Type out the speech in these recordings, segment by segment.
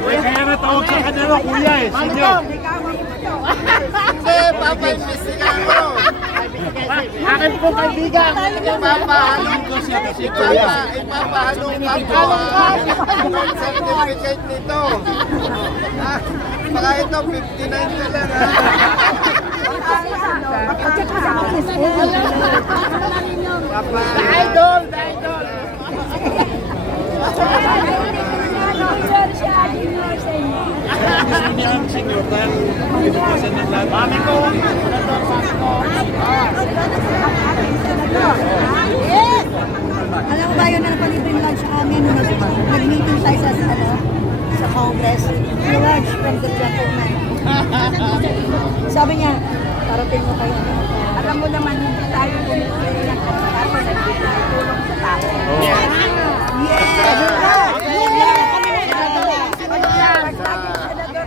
Uy, kaya nga tawag sa kanila, kuya eh, sinyo. Hindi, papaimbestigahan ko. Akin po kaibigan. Ipapahalong ko siya si Kuya. Ipapahalong ko ang certificate nito. Ah, Baka ito, 59 na lang ha. Sa office. Papa. Idol, idol. Hindi ang ko, Alam mo ba yun na napalibre lunch sa amin nung nag- nag-meeting tayo sa, ano, sa Congress? Lunch from the gentleman. Sabi niya, parating mo kayo. Alam mo naman, hindi tayo bumibili ng kontrata na tulong sa tao. Yes! Yun lang kami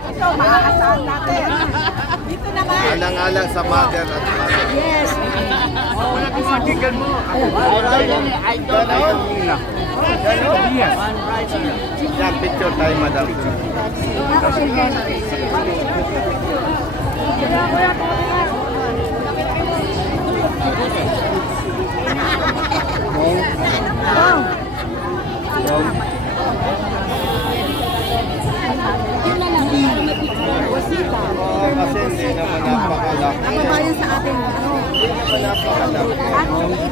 Ito, maaasahan natin. Dito naman. Alang-alang sa mother at father. Yes! wala kong mo. Yes. Yan, picture tayo, madam. Ako si kasi hindi naman napakalaki. Kabayan sa atin. Ano?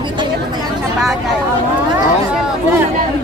Hindi naman napakalaki. Sa bagay. Sir,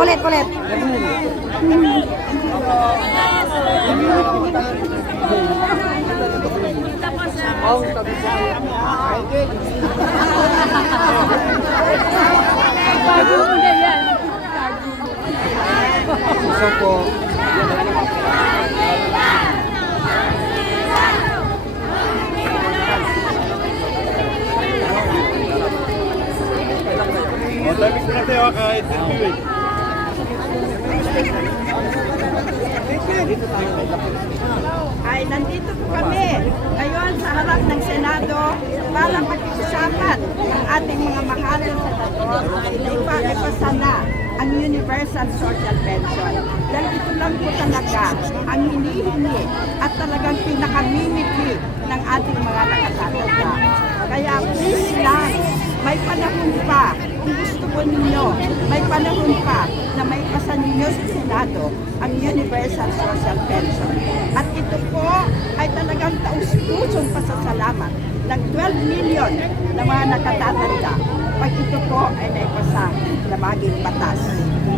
Ulit, ulit. Gusto ko, Madaming ko na tayo ka-interview eh. Ay nandito po kami ngayon sa harap ng Senado para pag-usapan ang ating mga mahal na senador na ipa-ipasa na ang Universal Social Pension. Dahil ito lang po talaga ang hinihingi at talagang pinakamimiti ng ating mga nakatatanda. Kaya please lang, may panahon pa kung gusto po ninyo, may panahon pa na may pasa ninyo sa Senado ang Universal Social Pension. At ito po ay talagang taus-pusong pasasalamat ng 12 million na mga nakatatanda pag ito po ay naipasa na maging batas.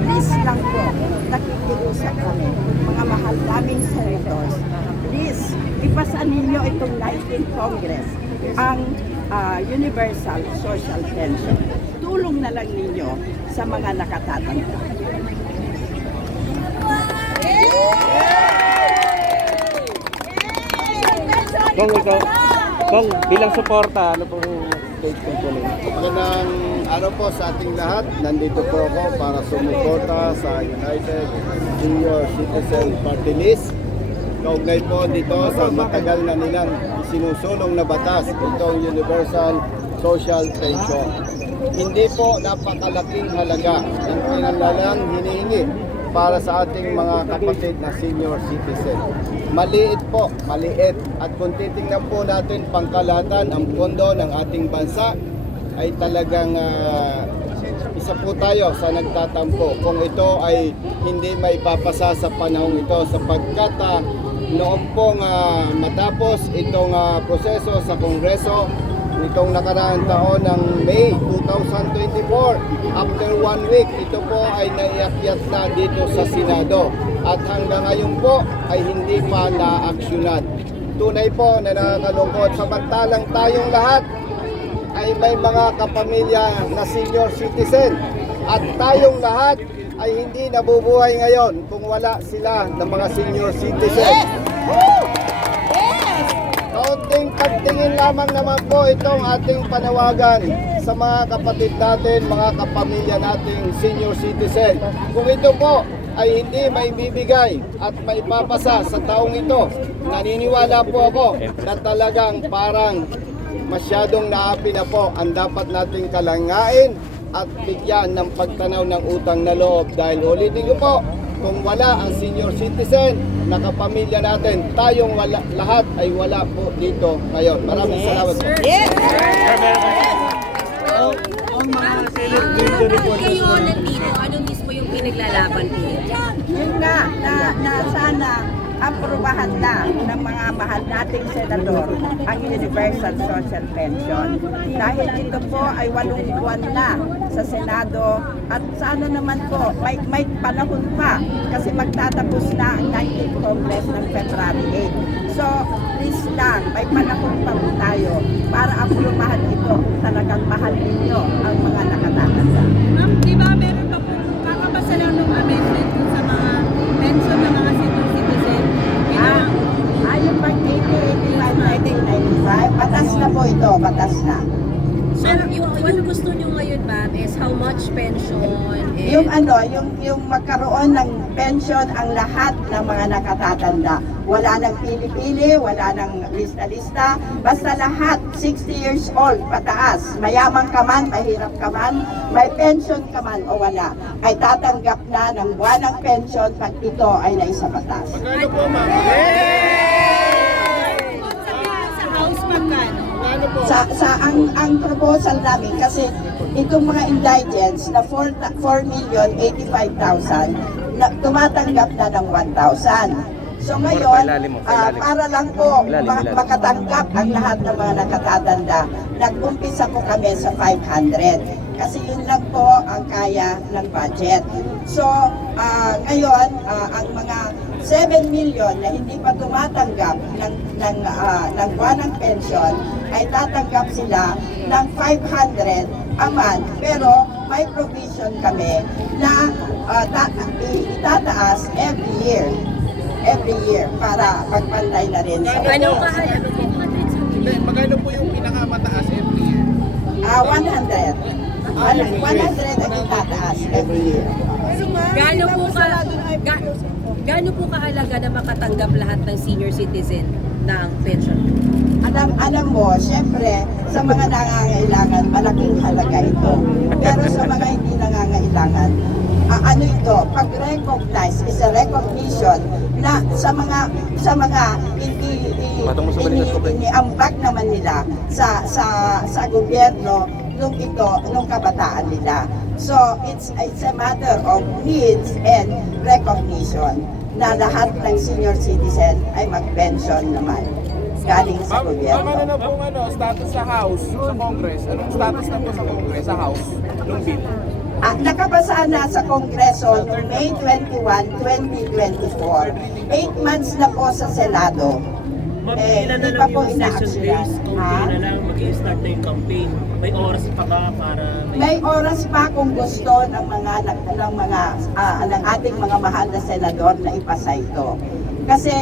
Please lang po, nakikiusap kami, mga mahal naming senators, please, ipasa ninyo itong 19th Congress ang ah, Universal Social Pension. Tulong na lang ninyo sa mga nakatatanda. Kung ikaw, kung bilang suporta, ano pong ko lang? magandang araw po sa ating lahat. Nandito po ako para sumuporta sa United Senior Citizen Party List. Kaugnay po dito sa matagal na nilang isinusulong na batas, itong Universal Social Pension. Hindi po napakalaking halaga ang pinalalang hinihingi para sa ating mga kapatid na senior citizen. Maliit po, maliit. At kung titingnan po natin pangkalahatan ang pondo ng ating bansa, ay talagang ah, isa po tayo sa nagtatampo kung ito ay hindi may papasa sa panahong ito sapagkat ah, noong pong ah, matapos itong ah, proseso sa Kongreso nitong nakaraang taon ng May 2024. After one week, ito po ay naiakyat na dito sa Senado. At hanggang ngayon po ay hindi pa na-aksyonan. Tunay po na nakakalungkot. Samantalang tayong lahat ay may mga kapamilya na senior citizen. At tayong lahat ay hindi nabubuhay ngayon kung wala sila ng mga senior citizen. Kaunting pagtingin lamang naman po itong ating panawagan sa mga kapatid natin, mga kapamilya nating senior citizen. Kung ito po ay hindi maibibigay at maipapasa sa taong ito, naniniwala po ako na talagang parang masyadong naapi na po ang dapat nating kalangain at bigyan ng pagtanaw ng utang na loob. Dahil ulitin ko po, kung wala ang senior citizen na kapamilya natin, tayong wala, lahat ay wala po dito ngayon. Maraming salamat po. Bakit kayo nandito? Ano mismo yung pinaglalaban po? Yun nga, na, na sana aprubahan na ng mga mahal nating senador ang Universal Social Pension. Dahil ito po ay walong buwan na sa Senado at sana naman po may, may panahon pa kasi magtatapos na ang 19th Congress ng February 8. So, please lang, may panahon pa po tayo para aprubahan ito kung talagang mahal ninyo ang mga na po ito, batas na. So, yung, yung gusto nyo ngayon, ma'am, is how much pension and Yung ano, yung, yung magkaroon ng pension ang lahat ng mga nakatatanda. Wala nang pili-pili, wala nang lista-lista, basta lahat 60 years old pataas, mayaman ka man, mahirap ka man, may pension ka man o wala, ay tatanggap na ng buwanang pension pag ito ay naisa batas. Magkano po, ma'am? sa house magkano? Magkano po? Sa sa ang ang proposal namin kasi itong mga indigents na 4 4 million 85,000 na tumatanggap na ng 1,000. So ngayon, pailalim. para lang po ma- makatanggap ang lahat ng mga nakatatanda, nag-umpisa po kami sa 500. Kasi yun lang po ang kaya ng budget. So, ah, ngayon, ah, ang mga 7 million na hindi pa tumatanggap ng, ng, ah, ng buwanang pension ay tatanggap sila ng 500 a month. Pero may provision kami na ah, ta- i- itataas every year. Every year para magpantay na rin sa po? Hindi, magkano po yung pinakamataas every year? Ah, 100. 100 ang itataas every year. Gaano po ka ga, gaano po kahalaga na makatanggap lahat ng senior citizen ng pension? Alam, alam mo, syempre, sa mga nangangailangan, malaking halaga ito. Pero sa mga hindi nangangailangan, ah, ano ito, pag-recognize is a recognition na sa mga sa mga ini, ini, ini, pre. iniambag naman nila sa sa sa gobyerno nung ito nung kabataan nila. So it's it's a matter of needs and recognition na lahat ng senior citizen ay mag-pension naman galing sa gobyerno. ma'am, ano na po ano, status sa House, sa Congress? Anong status na po sa Congress, sa House, nung bill? Ah, nakabasa na sa Kongreso noong May 21, 2024. Eight months na po sa Senado. Eh, Ilan na lang yung session ina-aksyonan. days, Ha? kaunti na lang, mag-i-start na yung campaign. May oras pa ba para may... May oras pa kung gusto ng mga ng mga ah, ng ating mga mahal na senador na ipasa ito. Kasi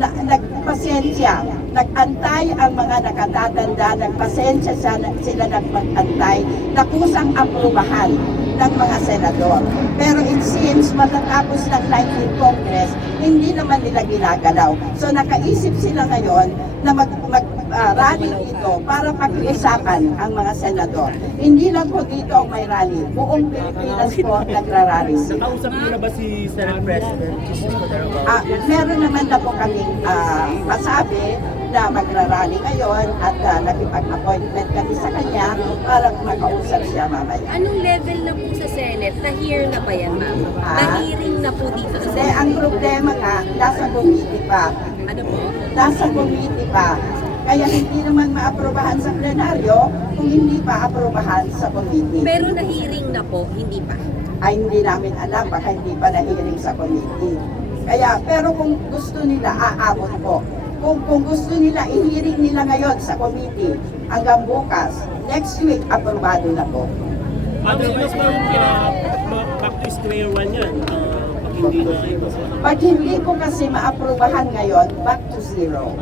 na, nagpasensya, nagantay ang mga nakatatanda, nagpasensya siya, sila nagpag-antay na kusang aprubahan ng mga senador. Pero it seems matatapos ng 19th Congress, hindi naman nila ginagalaw. So nakaisip sila ngayon na mag, mag ah, rally dito para pag-uusapan ang mga senador. Hindi lang po dito ang may rally. Buong Pilipinas po nagrarally. Nakausap niyo na ba si Senate President Ah, meron naman na po kaming ah, masabi na magrarally ngayon at ah, nakipag-appointment kami sa kanya para makausap siya mamaya. Anong level na po sa Senate? Na-hear na ba yan, ma'am? Ah. Na-hearing na po dito sa Kasi Senate? ang problema nga, nasa committee pa. Ano po? Nasa committee pa. Kaya hindi naman maaprobahan sa plenaryo kung hindi pa aprobahan sa committee. Pero na-hearing na po, hindi pa. ay hindi namin alam, baka hindi pa nahiring sa committee. Kaya, pero kung gusto nila, aabot po. Kung, kung gusto nila, ihiring nila ngayon sa committee hanggang bukas, next week, aprobado na po. Otherwise, uh, back to square one yan. Uh, pag hindi na ito sa... Pag hindi ko kasi maaprubahan ngayon, back to zero.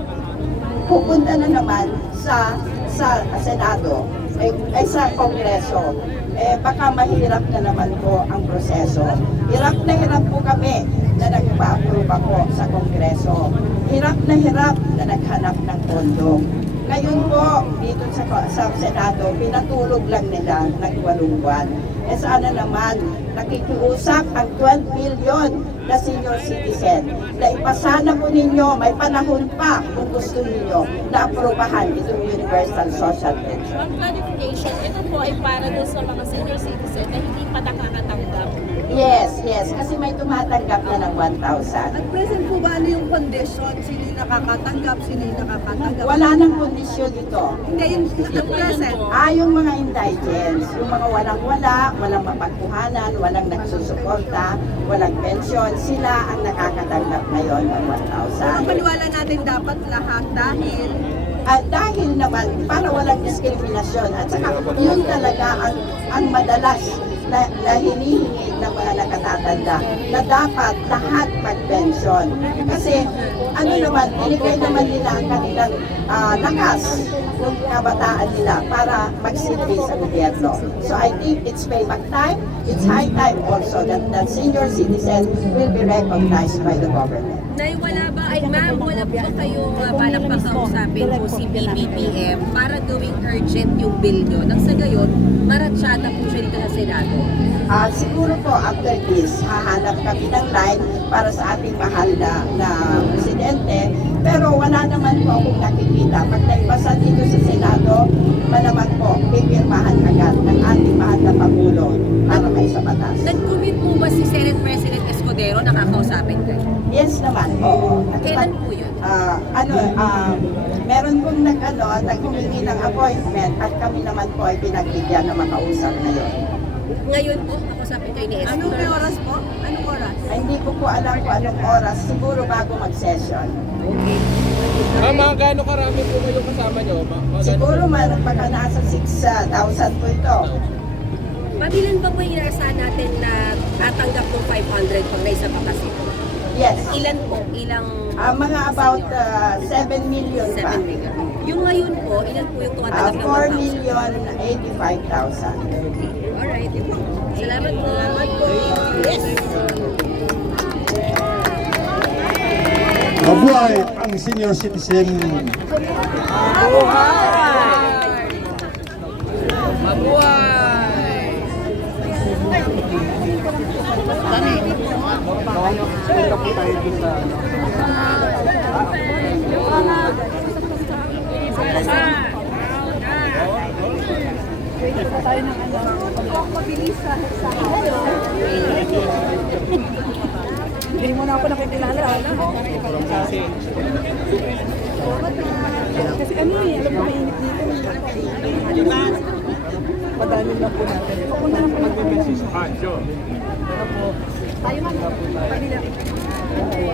Pupunta na naman sa sa Senado, ay, ay sa Kongreso. Eh, baka mahirap na naman po ang proseso. Hirap na hirap po kami na nagpa-approve ako sa Kongreso. Hirap na hirap na naghanap ng pondo. Ngayon po, dito sa, sa Senado, pinatulog lang nila ng walong buwan. Eh sana naman, nakikiusap ang 12 million na senior citizen na ipasana po ninyo, may panahon pa kung gusto ninyo na aprobahan itong Universal Social Pension. Ang clarification, ito po ay para doon sa mga senior citizen na. Yes, kasi may tumatanggap na ng 1,000. At present po ba ano yung condition? Sino yung nakakatanggap? Sino yung nakakatanggap? Wala nang kondisyon ito. Hindi, yung at present. Ah, yung mga indigents, yung mga walang-wala, walang mapagkuhanan, walang nagsusuporta, walang pensyon, sila ang nakakatanggap ngayon ng Ang 1,000. paniwala natin dapat lahat dahil At dahil naman, para walang diskriminasyon, at saka yun talaga ang, ang madalas na, na hinihingi ng mga nakatatanda na dapat lahat mag-pension. Kasi ano naman, binigay naman nila ang kanilang ah, lakas ng kabataan nila para magsilbi sa gobyerno. So I think it's payback time. It's high time also that, that senior citizens will be recognized by the government. Nay, wala ba, ay ma'am, wala po ba kayo uh, balak pakausapin po si BBPM para gawing urgent yung bill nyo? Nang sa gayon, maratsyada po siya dito sa Senado. Ah, siguro po after this, hahanap kami ng line para sa ating mahal na, na presidente. Pero wala naman po akong nakikita. Pag naipasa dito sa Senado, malaman po, pipirmahan agad ng ating mahal na Pangulo para may sa batas. Nag-commit po ba si Senate President Escudero na kakausapin kayo? Yes naman, oo. Kailan po yun? Ah, ano, ah, meron pong nag, ano, naghumingi ng appointment at kami naman po ay pinagbigyan na makausap ngayon. Ngayon po, kakausapin kayo ni anong may oras po? Anong oras? Ay, hindi ko po alam kung anong oras, siguro bago mag-session. Ma'am, mga gaano karami po kayo kasama nyo? Ma- mga gaano- Siguro man, baka nasa 6,000 po ito. Mabilan ba po yung inaasahan natin na tatanggap ng 500 pag naisa pa kasi? Yes. Ilan po? Ilang Ah, mga about uh, 7 million pa. 7 million? Yung ngayon po, ilan po yung Ah, tumatanggap ng 4 1,000? million 85,000. Alright. Salamat po. Salamat po. Yes. Mabuhay ang senior citizen. Hindi mo na ako nakikilala. Kasi ano eh, alam mo mainit dito. Padalin lang po natin. Papunta na po natin. Tayo man. Pabila.